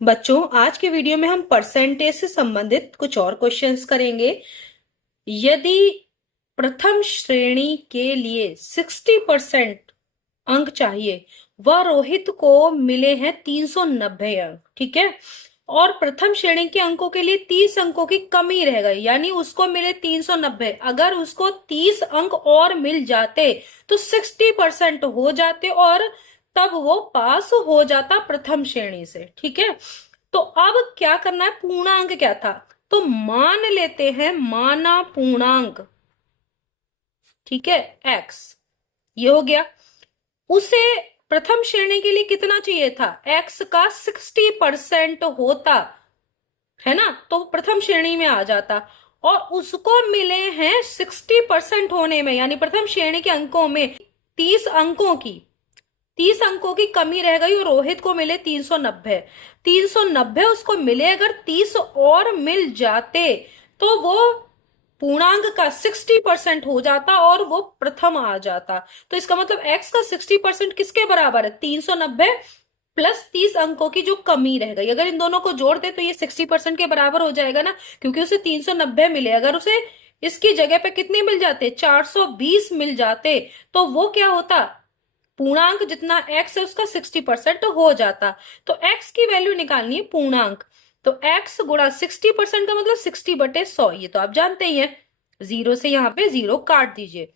बच्चों, आज के वीडियो में हम परसेंटेज से संबंधित कुछ और क्वेश्चंस करेंगे। यदि प्रथम श्रेणी के लिए 60% अंक चाहिए, वह रोहित को मिले हैं 390 अंक, ठीक है। और प्रथम श्रेणी के अंकों के लिए 30 अंकों की कमी रह गई, यानी उसको मिले 390। अगर उसको 30 अंक और मिल जाते तो 60% हो जाते और तब वो पास हो जाता प्रथम श्रेणी से, ठीक है। तो अब क्या करना है, पूर्णांक क्या था, तो मान लेते हैं माना पूर्णांक, ठीक है, x। ये हो गया। उसे प्रथम श्रेणी के लिए कितना चाहिए था, x का 60% होता है ना, तो प्रथम श्रेणी में आ जाता। और उसको मिले हैं 60% होने में, यानी प्रथम श्रेणी के अंकों में 30 अंकों की कमी रह गई और रोहित को मिले 390। 390 उसको मिले, अगर 30 और मिल जाते तो वो पूर्णांक का 60% हो जाता और वो प्रथम आ जाता। तो इसका मतलब x का 60% किसके बराबर है, 390 प्लस 30 अंकों की जो कमी रह गई। अगर इन दोनों को जोड़ दे तो ये 60% के बराबर हो जाएगा ना, क्योंकि उसे 390 मिले। अगर उसे इसकी जगह पे कितने मिल जाते, 420 मिल जाते, तो वो क्या होता, पूर्णांक जितना x है उसका 60% हो जाता। तो x की वैल्यू निकालनी है पूर्णांक। तो x गुणा 60% का मतलब 60/100, ये तो आप जानते ही हैं। जीरो से यहाँ पे जीरो काट दीजिए।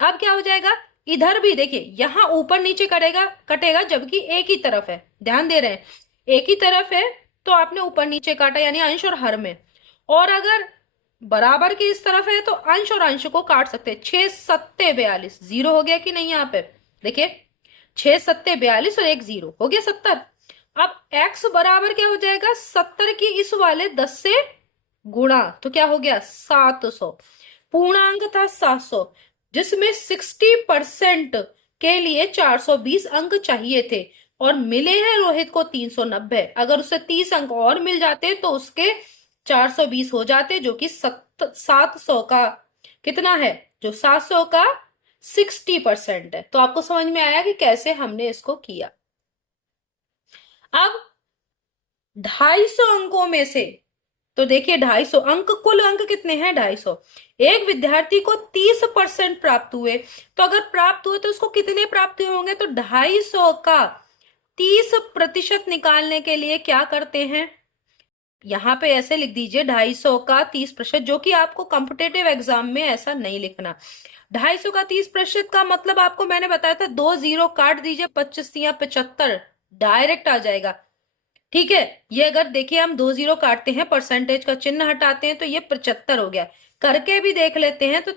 अब क्या हो जाएगा, इधर भी देखिए, यहाँ ऊपर नीचे कटेगा कटेगा, जबकि एक ही तरफ है, ध्यान दे रहे हैं, एक ही तरफ है, तो आपने ऊपर नीचे काटा, यानी अंश और हर में। और अगर बराबर की इस तरफ है तो अंश और अंश को काट सकते हैं। 6 सत्ते 42, जीरो हो गया कि नहीं, यहाँ पे देखिए, 6 सत्ते 42 और एक जीरो हो गया 70। अब x बराबर क्या हो जाएगा, 70 की इस वाले 10 से गुणा, तो क्या हो गया 700। पूर्णांक था 700, जिसमें 60% के लिए 420 अंक चाहिए थे और मिले हैं रोहित को 390। अगर उसे 30 अंक और मिल जाते तो उसके 420 हो जाते, जो कि 700 का कितना है, जो 700 का 60% है। तो आपको समझ में आया कि कैसे हमने इसको किया। अब 250 अंकों में से, तो देखिए 250 अंक, कुल अंक कितने हैं, 250। एक विद्यार्थी को 30% प्राप्त हुए, तो अगर प्राप्त हुए तो उसको कितने प्राप्त हुए होंगे, तो 250 का 30% निकालने के लिए क्या करते हैं, यहाँ पे ऐसे लिख दीजिए 250 का 30%, जो कि आपको कॉम्पिटेटिव एग्जाम में ऐसा नहीं लिखना। 250 का 30% का मतलब आपको मैंने बताया था, दो जीरो काट दीजिए, 25 या 75 डायरेक्ट आ जाएगा, ठीक है। ये अगर देखिए हम दो जीरो काटते हैं, परसेंटेज का चिन्ह हटाते हैं, तो ये 75 हो गया। करके भी देख लेते हैं, तो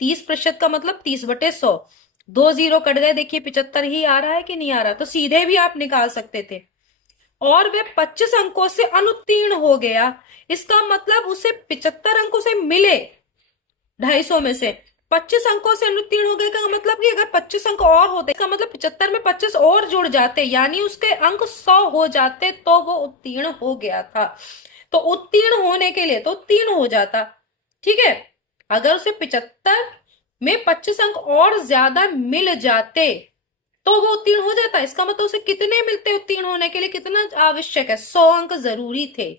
30% का मतलब 30/100, दो जीरो कट गए, देखिए 75 ही आ रहा है कि नहीं आ रहा, तो सीधे भी आप निकाल सकते थे। और वे 25 अंकों से अनुत्तीर्ण हो गया, इसका मतलब उसे 75 अंकों से मिले, 250 में से 25 अंकों से अनुत्तीर्ण हो गए का मतलब कि अगर 25 अंक और होते, इसका मतलब 75 में 25 और जुड़ जाते, यानी उसके अंक 100 हो जाते, तो वो उत्तीर्ण हो गया था। तो उत्तीर्ण होने के लिए तो उत्तीर्ण हो जाता, ठीक है। अगर उसे 75 में 25 अंक और ज्यादा मिल जाते तो वो उत्तीर्ण हो जाता। इसका मतलब उसे कितने मिलते उत्तीर्ण होने के लिए, कितना आवश्यक है, 100 अंक जरूरी थे,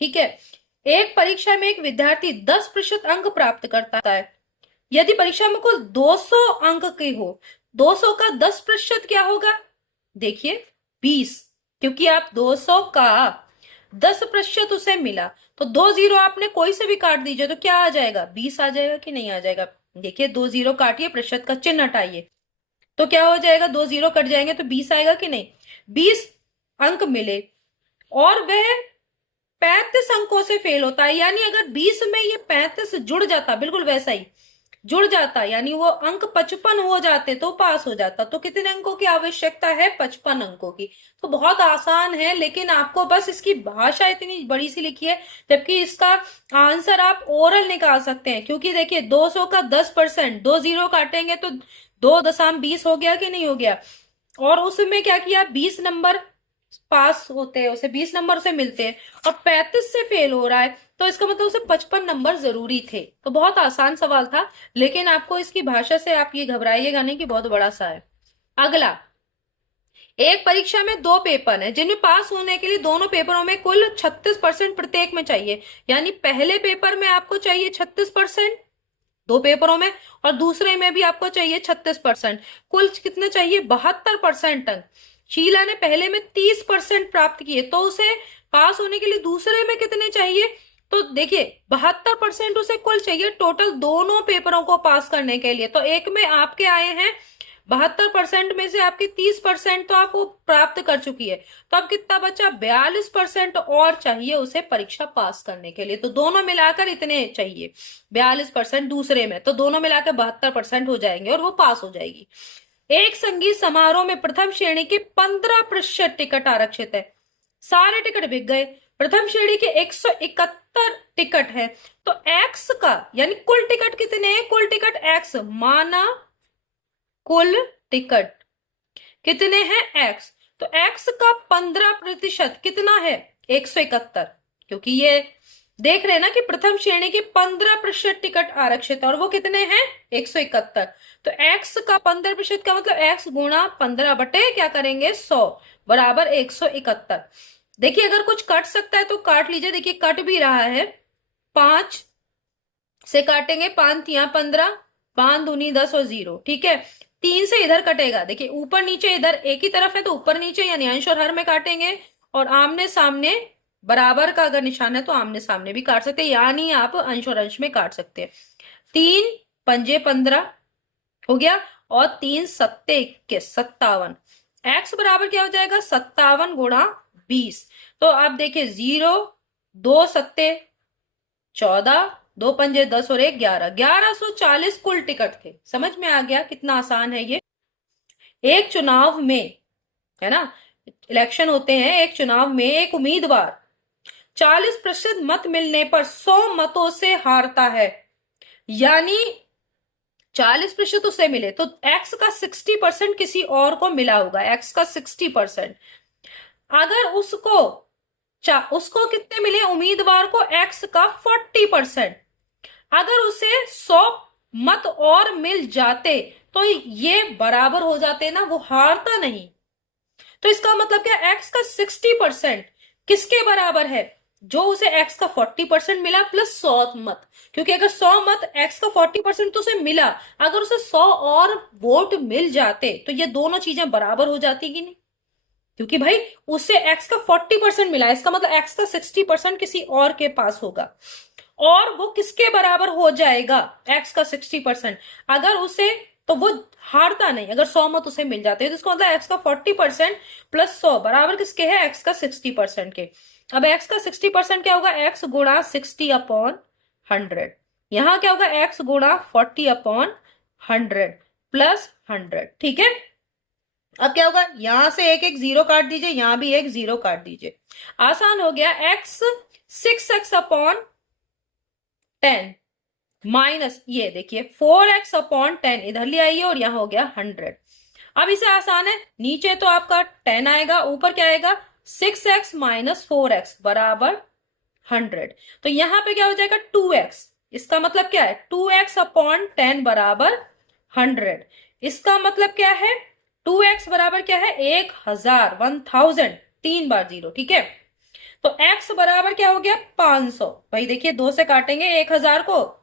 ठीक है। एक परीक्षा में एक विद्यार्थी 10% अंक प्राप्त करता है। यदि परीक्षा में कुल 200 अंक की हो, 200 का 10% क्या होगा, देखिए 20, क्योंकि आप 200 का 10% उसे मिला, तो दो जीरो आपने कोई से भी काट दीजिए तो क्या आ जाएगा, 20 आ जाएगा कि नहीं आ जाएगा। देखिए दो जीरो काटिए, प्रतिशत का चिन्ह हटाइए, तो क्या हो जाएगा, दो जीरो कट जाएंगे तो 20 आएगा कि नहीं। 20 अंक मिले और वह 35 अंकों से फेल होता है, यानी अगर 20 में ये 35 जुड़ जाता, बिल्कुल वैसा ही जुड़ जाता, यानी वो अंक 55 हो जाते तो पास हो जाता। तो कितने अंकों की आवश्यकता है, 55 अंकों की। तो बहुत आसान है, लेकिन आपको बस इसकी भाषा इतनी बड़ी सी लिखी है, जबकि इसका आंसर आप ओरल निकाल सकते हैं। क्योंकि देखिए 200 का 10%, दो जीरो काटेंगे तो 2.20 हो गया कि नहीं हो गया, और उसमें क्या किया, 20 नंबर पास होते हैं, उसे 20 नंबर से मिलते हैं, और 35 से फेल हो रहा है, तो इसका मतलब उसे 55 नंबर जरूरी थे। तो बहुत आसान सवाल था, लेकिन आपको इसकी भाषा से आप ये घबराइएगा नहीं कि बहुत बड़ा सा है। अगला, एक परीक्षा में 2 पेपर हैं जिनमें पास होने के लिए दोनों पेपरों में कुल 36% प्रत्येक में चाहिए, यानी पहले पेपर में आपको चाहिए 36%, 2 पेपरों में, और दूसरे में भी आपको चाहिए 36%। कुल कितने चाहिए? 72% अंक। शीला ने पहले में 30% प्राप्त किए, तो उसे पास होने के लिए दूसरे में कितने चाहिए? तो देखिए 72% उसे कुल चाहिए टोटल दोनों पेपरों को पास करने के लिए। तो एक में आपके आए हैं 72% में से आपके 30% तो आप वो प्राप्त कर चुकी है, तो अब कितना बचा? 42% और चाहिए उसे परीक्षा पास करने के लिए। तो दोनों मिलाकर इतने चाहिए, 42% दूसरे में, तो दोनों मिलाकर 72% हो जाएंगे और वो पास हो जाएगी। एक संगीत समारोह में प्रथम श्रेणी के 15% टिकट आरक्षित है, सारे टिकट बिक गए। प्रथम श्रेणी के 171 टिकट है, तो एक्स का यानी कुल टिकट कितने हैं? कुल टिकट एक्स माना कुल टिकट कितने हैं? एक्स। तो एक्स का 15% कितना है? 171, क्योंकि ये देख रहे हैं ना कि प्रथम श्रेणी के 15% टिकट आरक्षित और वो कितने हैं? 171। तो एक्स का 15% का मतलब एक्स गुणा 15 बटे क्या करेंगे? 100 बराबर 171। देखिए अगर कुछ कट सकता है तो काट लीजिए, देखिए कट भी रहा है, 5 से काटेंगे, 5 या 15, 5 दूनी 10 और 0, ठीक है। 3 से इधर कटेगा, देखिए ऊपर नीचे, इधर एक ही तरफ है तो ऊपर नीचे यानी अंश और हर में काटेंगे, और आमने सामने बराबर का अगर निशान है तो आमने सामने भी काट सकते हैं, यानी आप अंश और अंश में काट सकते हैं। 3 पंजे 15 हो गया, और 3 सत्ते 21, 57। एक्स बराबर क्या हो जाएगा? 57 गुणा 20। तो आप देखिए 0, 2 सत्ते 14, 2 पंजे 10 और 1 11, 1140 कुल टिकट थे। समझ में आ गया कितना आसान है ये? एक चुनाव में, है ना, इलेक्शन होते हैं, एक चुनाव में एक उम्मीदवार 40% मत मिलने पर 100 मतों से हारता है, यानी 40% उसे मिले, तो एक्स का 60% किसी और को मिला होगा, एक्स का 60%। अगर उसको कितने मिले? उम्मीदवार को एक्स का 40%। अगर उसे 100 मत और मिल जाते तो ये बराबर हो जाते ना, वो हारता नहीं। तो इसका मतलब क्या? एक्स का 60% किसके बराबर है? जो उसे एक्स का 40% मिला प्लस 100 मत, क्योंकि अगर 100 मत एक्स का 40% तो उसे मिला, अगर उसे 100 और वोट मिल जाते तो ये दोनों चीजें बराबर हो जाती कि नहीं? क्योंकि भाई उसे एक्स का 40% मिला, इसका मतलब एक्स का 60% किसी और के पास होगा, और वो किसके बराबर हो जाएगा? एक्स का 60%। अगर उसे, तो वो हारता नहीं अगर 100 मत उसे मिल जाते हैं, तो इसका मतलब एक्स का 40% प्लस 100 बराबर किसके है? एक्स का 60% के। अब एक्स का 60% क्या होगा? एक्स गुणा 60/100। यहां क्या होगा? एक्स गुणा 40/100 प्लस 100, ठीक है। अब क्या होगा? यहां से एक एक जीरो काट दीजिए, यहां भी एक जीरो काट दीजिए, आसान हो गया। एक्स 6x/10 माइनस ये देखिए 4x/10 इधर ले आइए और यहां हो गया 100। अब इसे आसान है, नीचे तो आपका 10 आएगा, ऊपर क्या आएगा? 6x माइनस 4x बराबर 100। तो यहां पे क्या हो जाएगा? 2x। इसका मतलब क्या है? 2x/10 बराबर 100। इसका मतलब क्या है? 2x बराबर क्या है? 1000, 1000, 3 बार 0, ठीक है। तो x बराबर क्या हो गया? 500। भाई देखिए 2 से काटेंगे 1000 को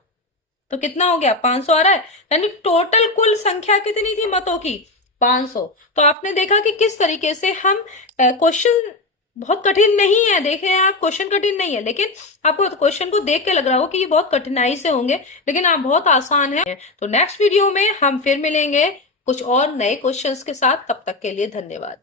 तो कितना हो गया? 500 आ रहा है, यानी टोटल कुल संख्या कितनी थी मतों की? 500। तो आपने देखा कि किस तरीके से हम क्वेश्चन बहुत कठिन नहीं है, देखे आप क्वेश्चन कठिन नहीं है, लेकिन आपको क्वेश्चन को देख के लग रहा हो कि ये बहुत कठिनाई से होंगे, लेकिन आप बहुत आसान है। तो नेक्स्ट वीडियो में हम फिर मिलेंगे कुछ और नए क्वेश्चंस के साथ, तब तक के लिए धन्यवाद।